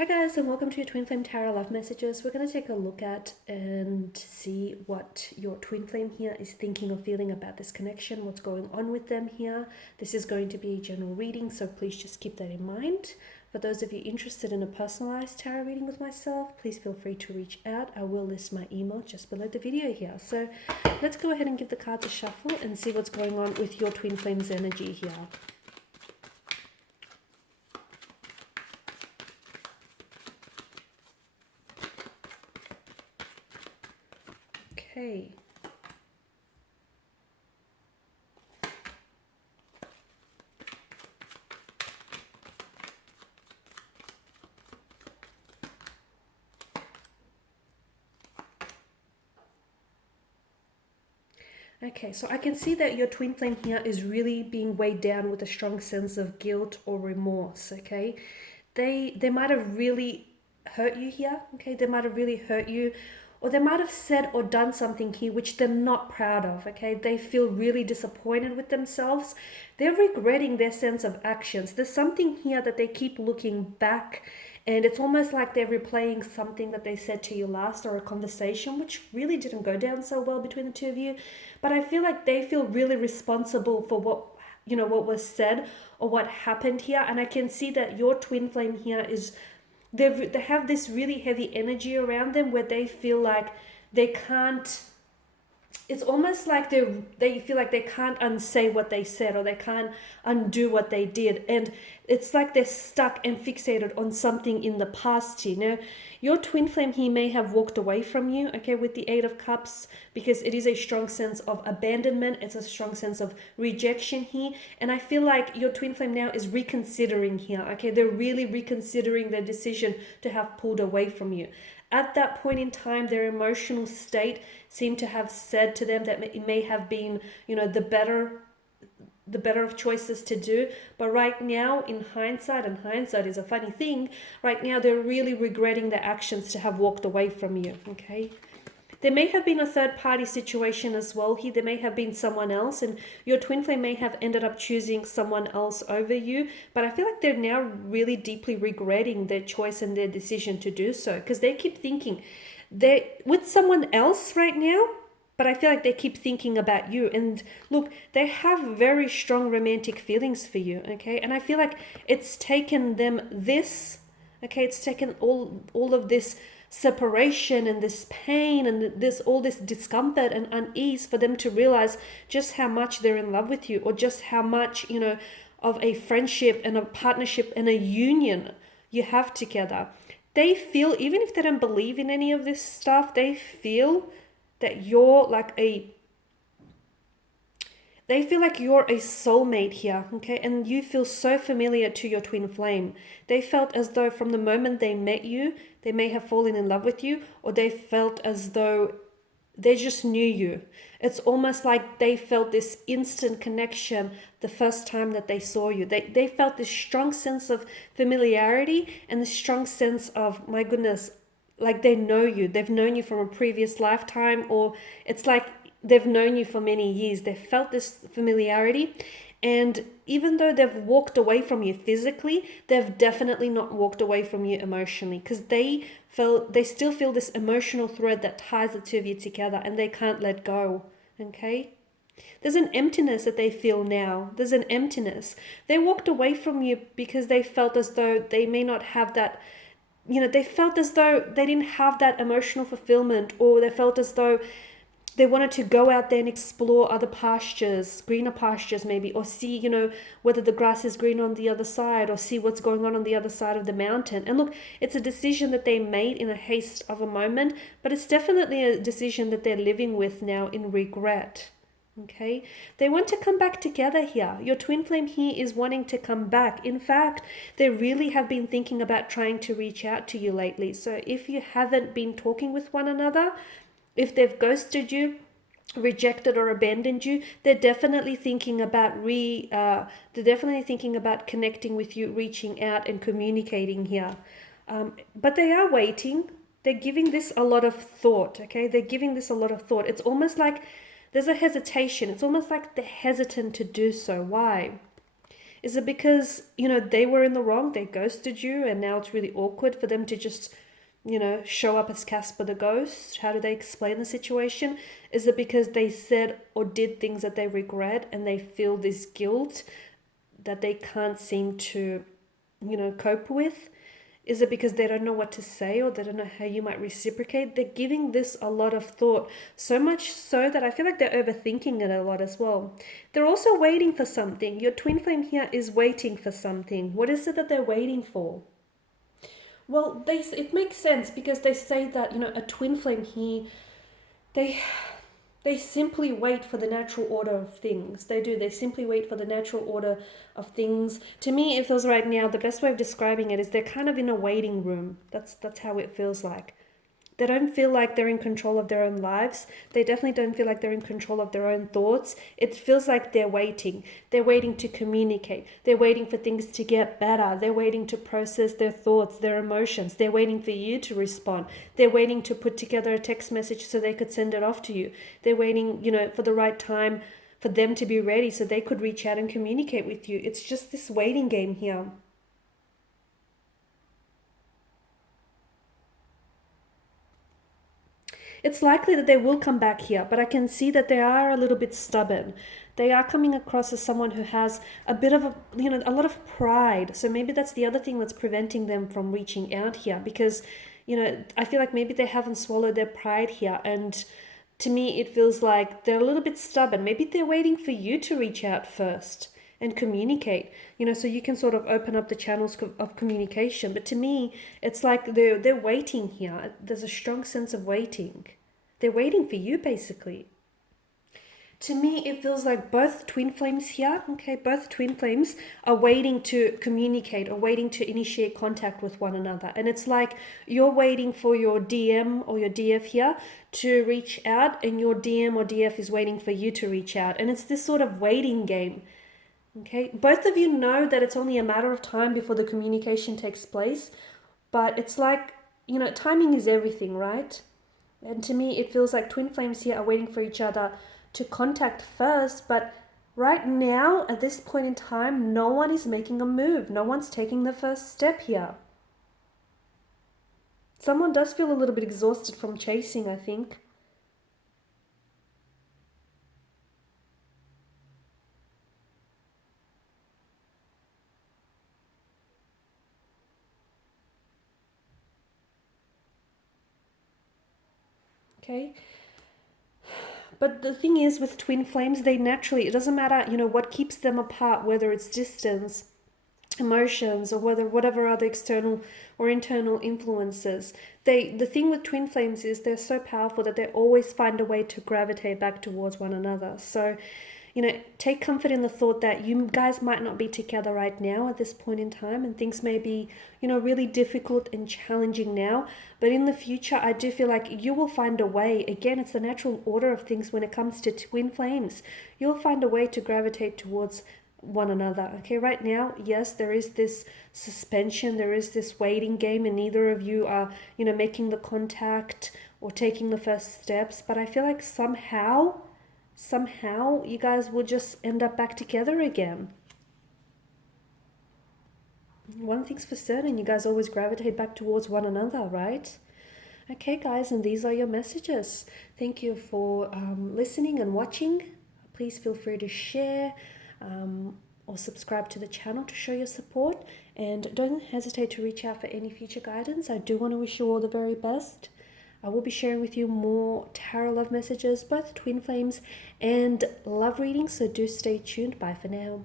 Hi guys, and welcome to your Twin Flame Tarot Love Messages. We're going to take a look at and see what your Twin Flame here is thinking or feeling about this connection, what's going on with them here. This is going to be a general reading, so please just keep that in mind. For those of you interested in a personalized tarot reading with myself, please feel free to reach out. I will list my email just below the video here. So let's go ahead and give the cards a shuffle and see what's going on with your Twin Flame's energy here. Okay. Okay, so I can see that your twin flame here is really being weighed down with a strong sense of guilt or remorse, okay? They might have really hurt you here, okay? They might have really hurt you, or they might have said or done something here which they're not proud of, okay? They feel really disappointed with themselves. They're regretting their sense of actions. There's something here that they keep looking back, and it's almost like they're replaying something that they said to you last, or a conversation which really didn't go down so well between the two of you. But I feel like they feel really responsible for what was said or what happened here. And I can see that your twin flame here is they have this really heavy energy around them where they feel like they can't, it's almost like they feel like they can't unsay what they said, or they can't undo what they did, and it's like they're stuck and fixated on something in the past. Your twin flame he may have walked away from you, okay, with the Eight of Cups, because it is a strong sense of abandonment, it's a strong sense of rejection here. And I feel like your twin flame now is reconsidering here, okay? They're really reconsidering their decision to have pulled away from you. At that point in time, their emotional state seemed to have said to them that it may have been, the better of choices to do. But right now, in hindsight, and hindsight is a funny thing, right now they're really regretting their actions to have walked away from you, okay? There may have been a third party situation as well here. There may have been someone else, and your twin flame may have ended up choosing someone else over you. But I feel like they're now really deeply regretting their choice and their decision to do so, because they keep thinking they're with someone else right now. But I feel like they keep thinking about you. And look, they have very strong romantic feelings for you, okay? And I feel like it's taken them this, okay? It's taken all of this separation and this pain and all this discomfort and unease for them to realize just how much they're in love with you, or just how much, of a friendship and a partnership and a union you have together. They feel, even if they don't believe in any of this stuff, they feel that you're like they feel like you're a soulmate here, okay? And you feel so familiar to your twin flame. They felt as though from the moment they met you, they may have fallen in love with you, or they felt as though they just knew you. It's almost like they felt this instant connection the first time that they saw you. They felt this strong sense of familiarity and this strong sense of, my goodness, like they know you. They've known you from a previous lifetime, or it's like they've known you for many years. They've felt this familiarity. And even though they've walked away from you physically, they've definitely not walked away from you emotionally, because they still feel this emotional thread that ties the two of you together, and they can't let go, okay? There's an emptiness that they feel now. There's an emptiness. They walked away from you because they felt as though they may not have that, they felt as though they didn't have that emotional fulfillment, or they felt as though they wanted to go out there and explore other pastures, greener pastures maybe, or see, whether the grass is green on the other side, or see what's going on the other side of the mountain. And look, it's a decision that they made in a haste of a moment, but it's definitely a decision that they're living with now in regret. Okay, they want to come back together here. Your twin flame here is wanting to come back. In fact, they really have been thinking about trying to reach out to you lately. So if you haven't been talking with one another, if they've ghosted you, rejected or abandoned you, they're definitely thinking about connecting with you, reaching out and communicating here. But they are waiting. They're giving this a lot of thought, okay? They're giving this a lot of thought. It's almost like there's a hesitation. It's almost like they're hesitant to do so. Why? Is it because, they were in the wrong, they ghosted you, and now it's really awkward for them to just, show up as Casper the ghost? How do they explain the situation? Is it because they said or did things that they regret and they feel this guilt that they can't seem to, cope with? Is it because they don't know what to say or they don't know how you might reciprocate? They're giving this a lot of thought, so much so that I feel like they're overthinking it a lot as well. They're also waiting for something. Your twin flame here is waiting for something. What is it that they're waiting for? Well, it makes sense because they say that, a twin flame here, they they simply wait for the natural order of things. They do. They simply wait for the natural order of things. To me, it feels right now, the best way of describing it is they're kind of in a waiting room. That's how it feels like. They don't feel like they're in control of their own lives. They definitely don't feel like they're in control of their own thoughts. It feels like they're waiting. They're waiting to communicate. They're waiting for things to get better. They're waiting to process their thoughts, their emotions. They're waiting for you to respond. They're waiting to put together a text message so they could send it off to you. They're waiting, for the right time for them to be ready so they could reach out and communicate with you. It's just this waiting game here. It's likely that they will come back here, but I can see that they are a little bit stubborn. They are coming across as someone who has a bit of a lot of pride. So maybe that's the other thing that's preventing them from reaching out here because, I feel like maybe they haven't swallowed their pride here. And to me, it feels like they're a little bit stubborn. Maybe they're waiting for you to reach out first and communicate, so you can sort of open up the channels of communication. But to me, it's like they're waiting here. There's a strong sense of waiting. They're waiting for you, basically. To me, it feels like both twin flames here, okay, both twin flames are waiting to communicate or waiting to initiate contact with one another. And it's like you're waiting for your DM or your DF here to reach out, and your DM or DF is waiting for you to reach out. And it's this sort of waiting game. Okay, both of you know that it's only a matter of time before the communication takes place, but it's like, timing is everything, right? And to me, it feels like twin flames here are waiting for each other to contact first, but right now, at this point in time, no one is making a move. No one's taking the first step here. Someone does feel a little bit exhausted from chasing, I think. Okay. But the thing is, with twin flames, they naturally, it doesn't matter, what keeps them apart, whether it's distance, emotions, or whatever other external or internal influences. The thing with twin flames is they're so powerful that they always find a way to gravitate back towards one another. So, take comfort in the thought that you guys might not be together right now at this point in time, and things may be, really difficult and challenging now. But in the future, I do feel like you will find a way. Again, it's the natural order of things when it comes to twin flames. You'll find a way to gravitate towards one another. Okay, right now, yes, there is this suspension, there is this waiting game, and neither of you are, making the contact or taking the first steps. But I feel like somehow you guys will just end up back together again. One thing's for certain, you guys always gravitate back towards one another, right? Okay, guys, and these are your messages. Thank you for listening and watching. Please feel free to share or subscribe to the channel to show your support. And don't hesitate to reach out for any future guidance. I do want to wish you all the very best. I will be sharing with you more tarot love messages, both twin flames and love readings, so do stay tuned. Bye for now.